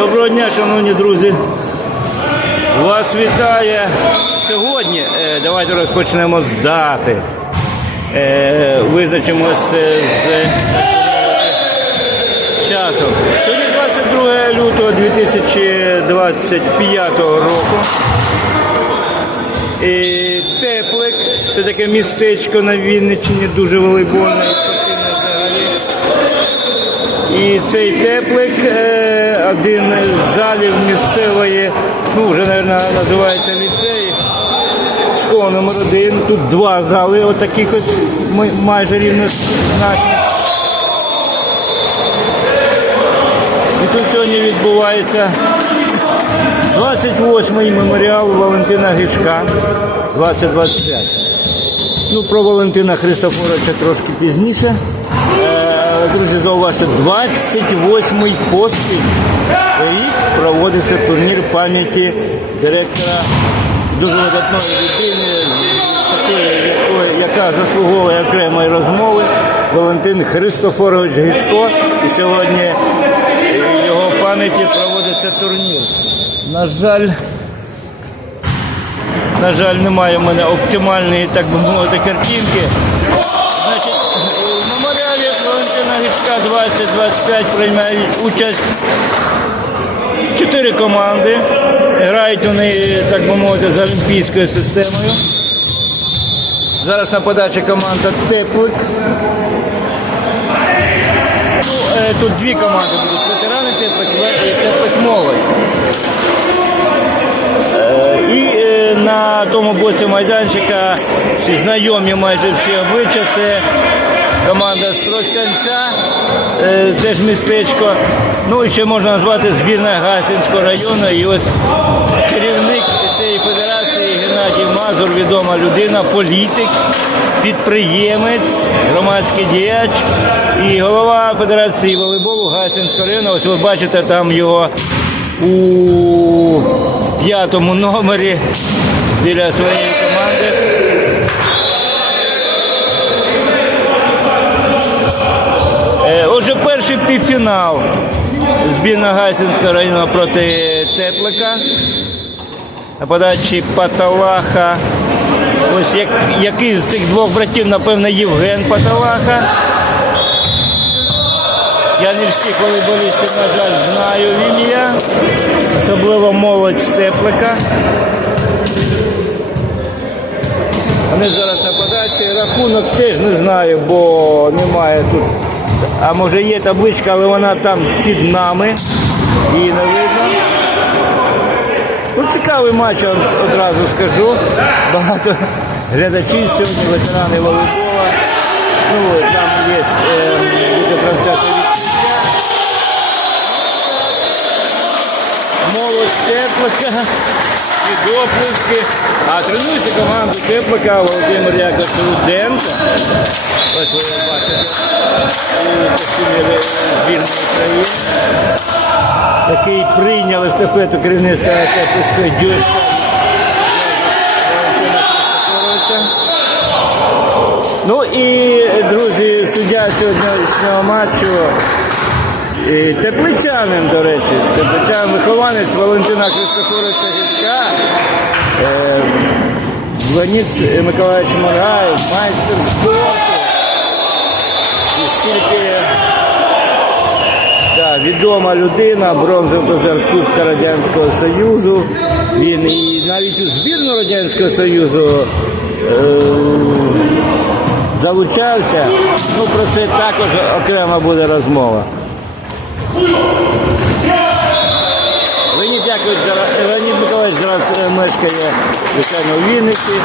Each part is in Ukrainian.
Доброго дня, шановні друзі. Вас вітає сьогодні. е, Давайте розпочнемо з дати. Е, Визначимося з часом. Сьогодні 22 лютого 2025 року. І Теплик, це таке містечко на Вінниччині, дуже волейбольне. І цей теплик е, один з залів місцевої, ну вже, мабуть, називається ліцей. Школа номер один. Тут два зали, отаких ось ми- майже рівнозначних. І тут сьогодні відбувається 28-й меморіал Валентина Гришка 2025. Ну, про Валентина Христофоровича трошки пізніше. Друзі, зауважте, 28-й поспіль рік проводиться турнір пам'яті директора дуже видатної людини, такої, яка заслуговує окремої розмови. Валентин Христофорович Гишко. І сьогодні е, його пам'яті проводиться турнір. На жаль, на жаль, немає в мене оптимальної, так би мовити, картинки. Значить, УК-2025 приймають участь чотири команди. Грають вони, так би мовити, з олімпійською системою. Зараз на подачі команда Теплик. Ну, е, тут дві команди будуть ветерани теплик і теплик молодь. Е, і е, на тому боці майданчика всі знайомі майже всі обличчя. Це команда з Тростянця, е, теж містечко. Ну і ще можна назвати збірна Гасінського району. І ось керівник цієї федерації Геннадій Мазур, відома людина, політик, підприємець, громадський діяч і голова Федерації волейболу Гасінського району. Ось ви бачите там його у п'ятому номері біля своєї Отже, перший півфінал збірна Гайсинського району проти Теплика. На подачі Паталаха. Ось як, який з цих двох братів, напевно, Євген Паталаха. Я не всіх волейболістів, на жаль, знаю ім'я. Особливо молодь з Теплика. Вони зараз на подачі. Рахунок теж не знаю, бо немає тут. А може є табличка, але вона там під нами. Її не видно. Ну, цікавий матч, я вам одразу скажу. Багато глядачів сьогодні, ветерани волейбола. Ну, там є е, відеотрансляція. Молодь теплика, і доплески. А тренується команду теплика Володимир Яковлевич Руденко. Ось ви бачите у збірної України. Який прийняв естафету керівництва Теплицької Христофоровича. Ну і, друзі, суддя сьогоднішнього матчу і тепличанин, до речі, тепличанин, вихованець Валентина Христофоровича Гічка, е, Леонід Миколаївич Моргаєв, майстер спорту. І скільки да, відома людина, бронзовий призер Кубка Радянського Союзу. Він і навіть у збірну Радянського Союзу е, залучався. Ну, про це також окрема буде розмова. Леонід дякують Леонід Миколаївич зараз е, мешкає, звичайно, у Вінниці.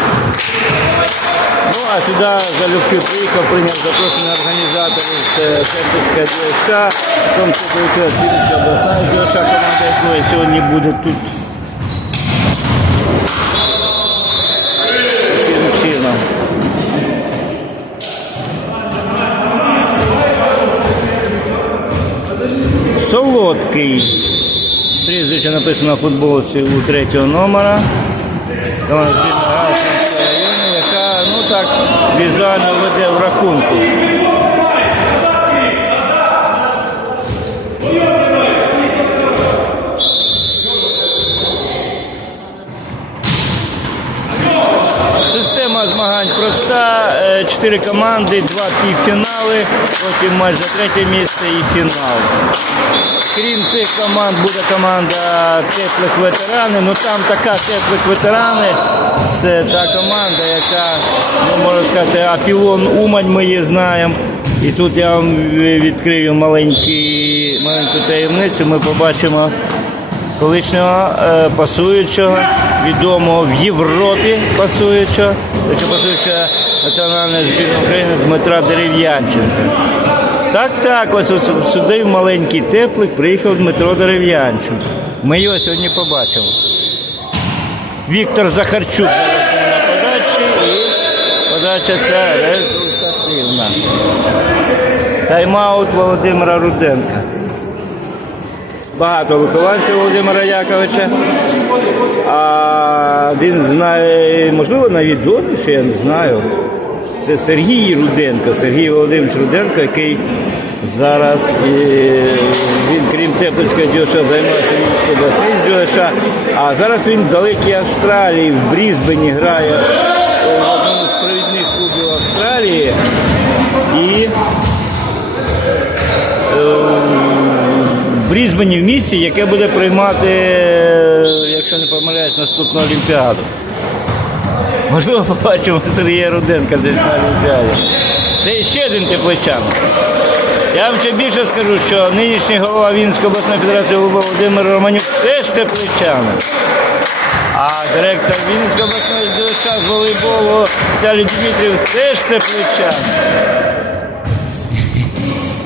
Ну, а сюди залюбки приїхав, прийняв запрошення організаторів, Сербська ДСА, в тому числі Вінницька обласна ДСА команда якої сьогодні буде тут. Солодкий. Прізвище написано на футболці у третього номера. Яка ну так візуально веде в рахунку. Система змагань проста. Е, чотири команди, два півфінали, потім майже третє місце і фінал. Крім цих команд буде команда теплих ветеранів. Ну там така теплих ветерани. Це та команда, яка, ну можна сказати, Апілон Умань ми її знаємо. І тут я вам відкрию маленький, маленьку таємницю. Ми побачимо колишнього е, пасуючого, відомого в Європі пасуючого, пасуючого національної збірної України Дмитра Дерев'янченка. Так, так, ось, сюди в маленький теплик приїхав Дмитро Дерев'янченко. Ми його сьогодні побачимо. Віктор Захарчук зараз на подачі і подача ця результативна. Тайм-аут Володимира Руденка. Багато вихованців Володимира Яковича. А один знає, можливо, найвідоміший, я не знаю. Це Сергій Руденко, Сергій Володимирович Руденко, який зараз е, він, крім Теплицького дюша, займається Вінською обласною дюша, а зараз він в далекій Австралії, в Брізбені грає е, в одному з провідних клубів Австралії. І в Брізбені в місті, яке буде приймати, е, якщо не помиляюсь, наступну Олімпіаду. Можливо, побачимо Сергія Руденка десь на Олімпіаді. Це ще один тепличан. Я вам ще більше скажу, що нинішній голова Вінської обласної федерації Володимир Романюк теж тепличан. А директор Вінницької обласної ДСШ з волейболу Віталій Дмитрів теж тепличан.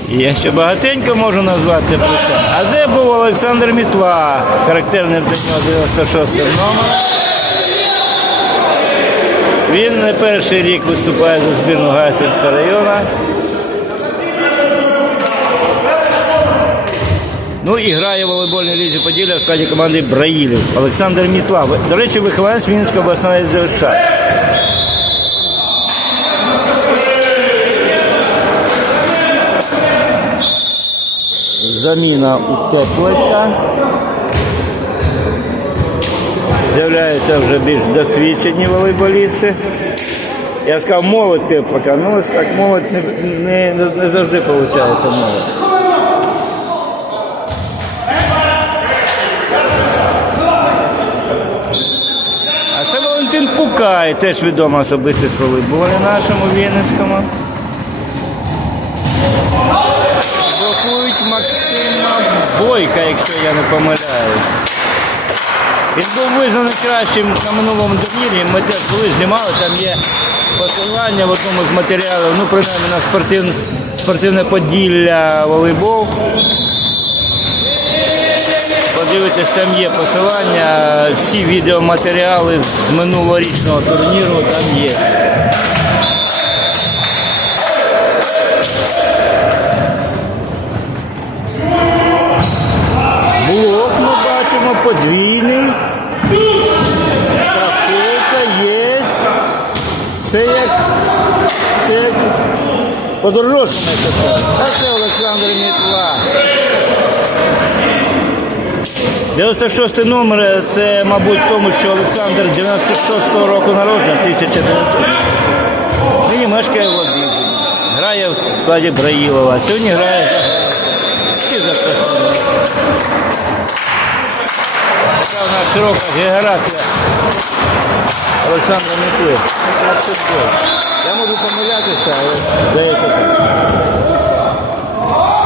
Я ще багатенько можу назвати тепличан. А це був Олександр Мітла, характерним для нього 96 номер. Він не перший рік виступає за збірну Гайсинського району. Ну і грає в волейбольній лізі Поділля в складі команди Браїлів. Олександр Мітла. До речі, вихованець Вінницької обласної ЗВШ. Заміна у теплика. З'являються вже більш досвідчені волейболісти. Я сказав молодь теплика, ну ось так молодь не, не, не, завжди виходить молодь. Пукай, теж відома особистість волейболі нашому Вінницькому. Блокують Максима Бойка, якщо я не помиляюсь. Він був визнаний кращим на минулому турнірі. Ми теж коли знімали, там є посилання в одному з матеріалів, ну принаймні на спортивне, спортивне поділля волейбол. Подивитесь, там є посилання, всі відеоматеріали з минулорічного турніру там є. Блок ми бачимо подвійний. Страховка є. Це як, це як по-дорожному. А це Олександр Мітла. 96 номер це, мабуть, тому, що Олександр 96-го року народження, 1900. Нині мешкає в Обіді. Грає в складі Браїлова. Сьогодні грає за, за Краснодар. Така в нас широка географія Олександра Микли. Я можу помилятися, але здається так.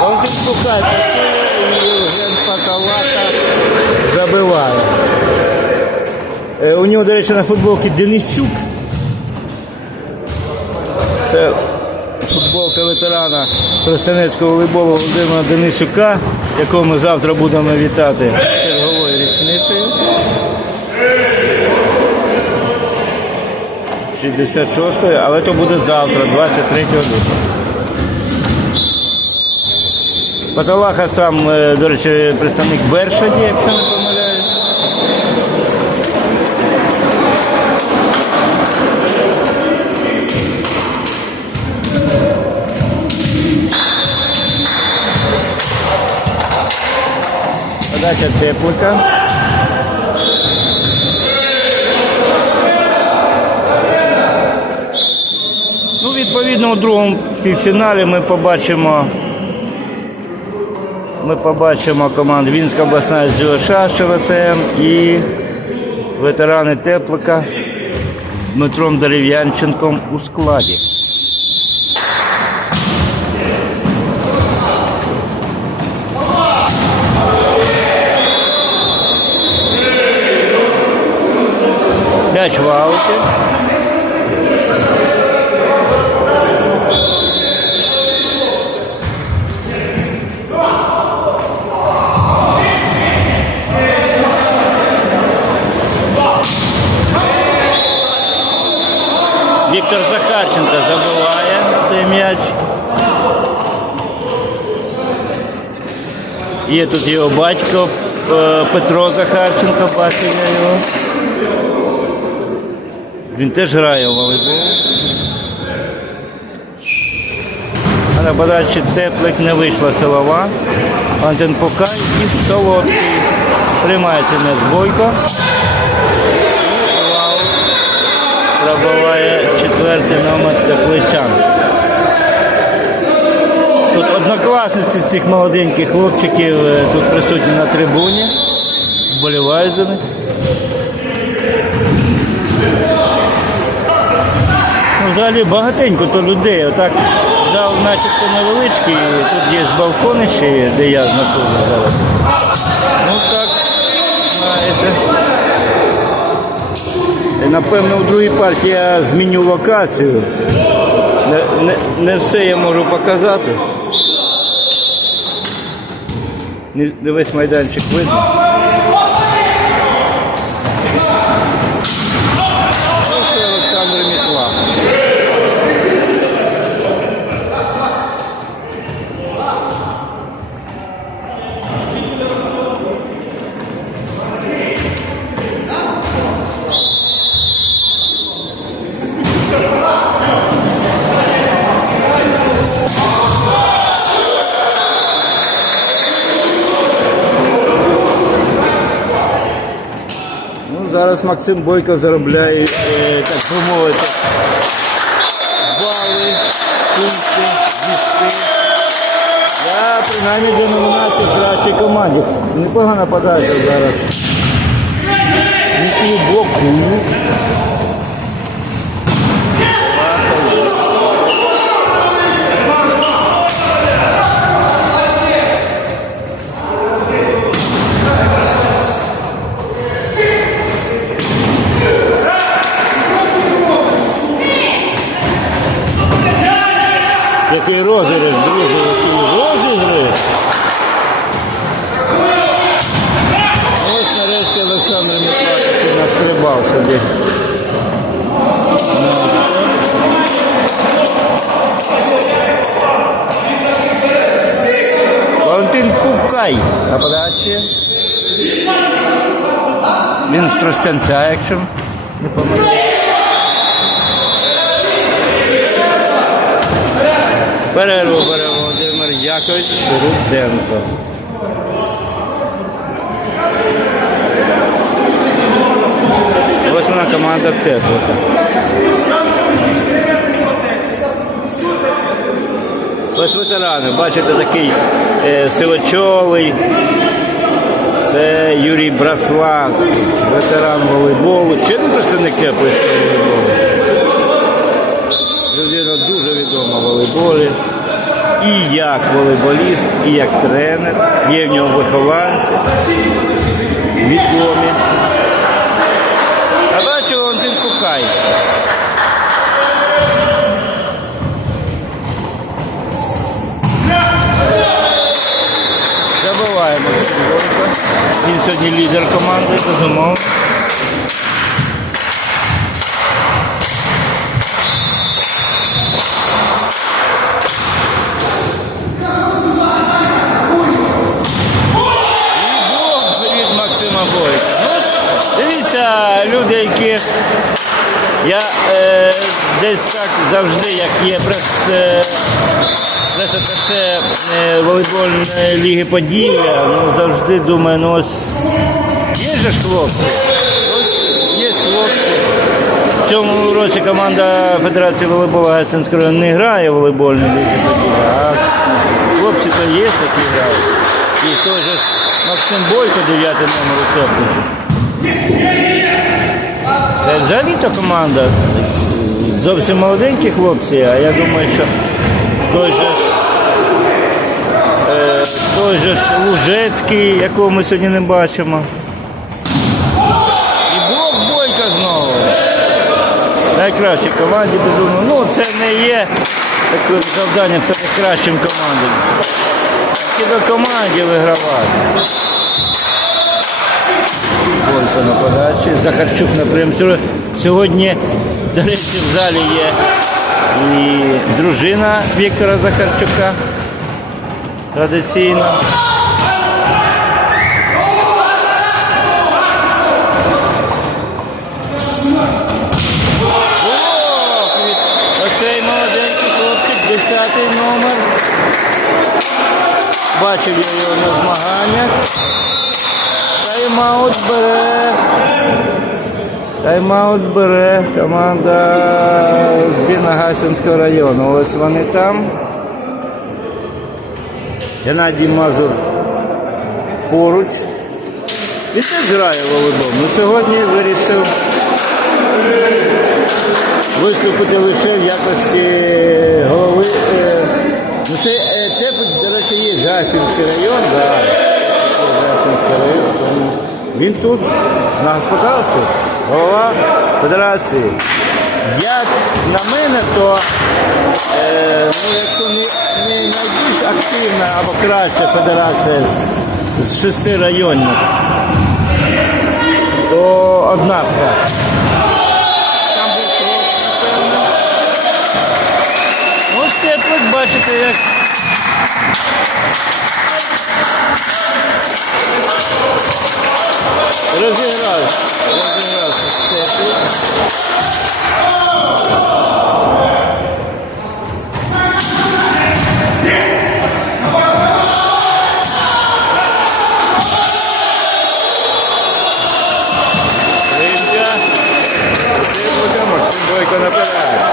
Валентин Кукай пасує і Євген Паталата забиває. Е, У нього, до речі, на футболці Денисюк. Це футболка ветерана Тростянецького волейболу Володимира Денисюка, якого ми завтра будемо вітати 66-ї, але то буде завтра, 23 лютого. Паталаха сам, е, до речі, представник Бершаді, якщо не помиляюсь. Подача теплика. У другому півфіналі ми побачимо. Ми побачимо команду Вінська обласна СДОШ ШВСМ і ветерани Теплика з Дмитром Дерев'янченком у складі. М'яч в ауті. Захарченко забиває цей м'яч. Є тут його батько е, Петро Захарченко, бачив я його. Він теж грає в волейбол. А на подачі теплик не вийшла силова. Антон Покай і Солодкий. Приймається м'яч Бойко. Четвертий номер тепличан. Тут однокласниці цих молоденьких хлопчиків е, тут присутні на трибуні. Вболівають за них. Ну, взагалі багатенько то людей. Отак зал начебто невеличкий, тут є балкони ще де я знаходжусь зараз. Ну так, знаєте. І, Напевно, у другій партії я зміню локацію. Не, не, не все я можу показати. Не весь майданчик видно. Максим Бойко заробляє, е, так би мовити, бали, пункти, дісти. Я принаймні до номінації кращій команді. Непогана подача зараз. Блокую. Який розіграш, друзі, який розіграш. Ось нарешті Олександр Миколаївич настрибав собі. Валентин Пукай на подачі. Він з Тростянця, якщо не помиляюсь. Перерву бере Володимир Якович Руденко. Ось вона команда Теплика. Ось ветерани, бачите, такий е, сивочолий. Це Юрій Браславський, ветеран волейболу. Чи не представник Теплицького волейболу? Людина дуже відома в волейболі. І як волейболіст, і як тренер. Є в нього вихованці. Відомі. А бачу Валентин Кукай. Бойко. Він сьогодні лідер команди, безумовно. Бог від Максима Бойка. Ну, дивіться, люди, я е, десь так завжди, як є прес, е, е, волейбольної ліги Поділля, ну завжди думаю, ну ось є ж хлопці. Ось є хлопці. В цьому році команда Федерації волейболу Гайсинського району не грає в волейбольній лізі, а хлопці то є, які грають. І той же Максим Бойко, 9 номер у. Взагалі то команда зовсім молоденькі хлопці, а я думаю, що той же ж, е, той же ж Лужецький, якого ми сьогодні не бачимо. І блок Бойка знову. Найкращій команді, безумовно. Ну, це не є таким завданням, це не кращим командам. Тільки до команді вигравати. Бойко на подачі. Захарчук на прийом. Сьогодні, до речі, в залі є і дружина Віктора Захарчука. Традиційно. Оцей молоденький хлопчик, 10 номер. Бачив я його на змаганнях. Тайм-аут бере. Тайм-аут бере команда збірна Гайсинського району. Ось вони там. Геннадій Мазур поруч. Він теж грає волейбол. Ну сьогодні вирішив виступити лише в якості голови. е, Ну це е, до речі, є Гасінський район, да. Гасінський район. Він тут на господарстві, голова федерації. Як на мене, то е, ну, якщо не, не найбільш активна або краща федерація з, з шести районів, то одна з кращих. Там був крок, напевно. Ну, бачите, як. Розігрався. Розігрався степлик. Ринка. Степлика Максим Бойко набирає. А це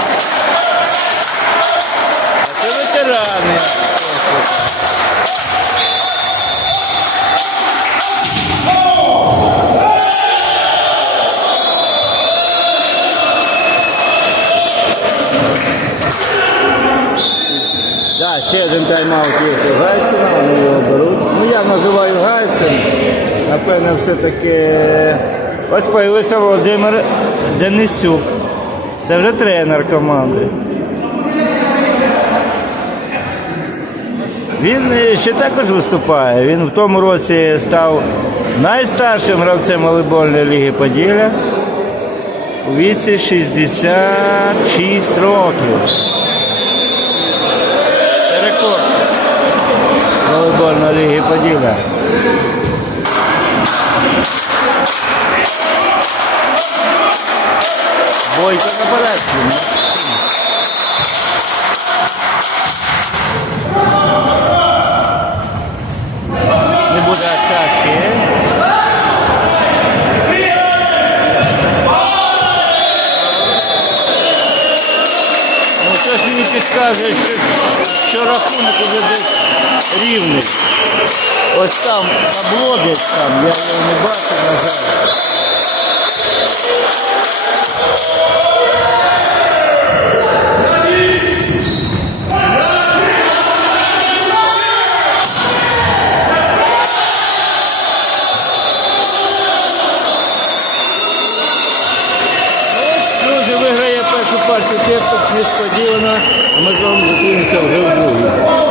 один тайм-аут є у Гайсена, вони його беруть. Ну я називаю Гайсен. Напевно, все-таки. Ось появився Володимир Денисюк. Це вже тренер команди. Він е, ще також виступає. Він в тому році став найстаршим гравцем волейбольної ліги Поділля у віці 66 років. Це рекорд волейбольної ліги Поділля. Бойко на порядку. Що, що рахунок уже десь рівний. Ось там табло десь там, я його не бачу, на жаль. Ось, друзі, виграє першу партію Тепок несподівано, а ми з вами зустрінемося вже в другій.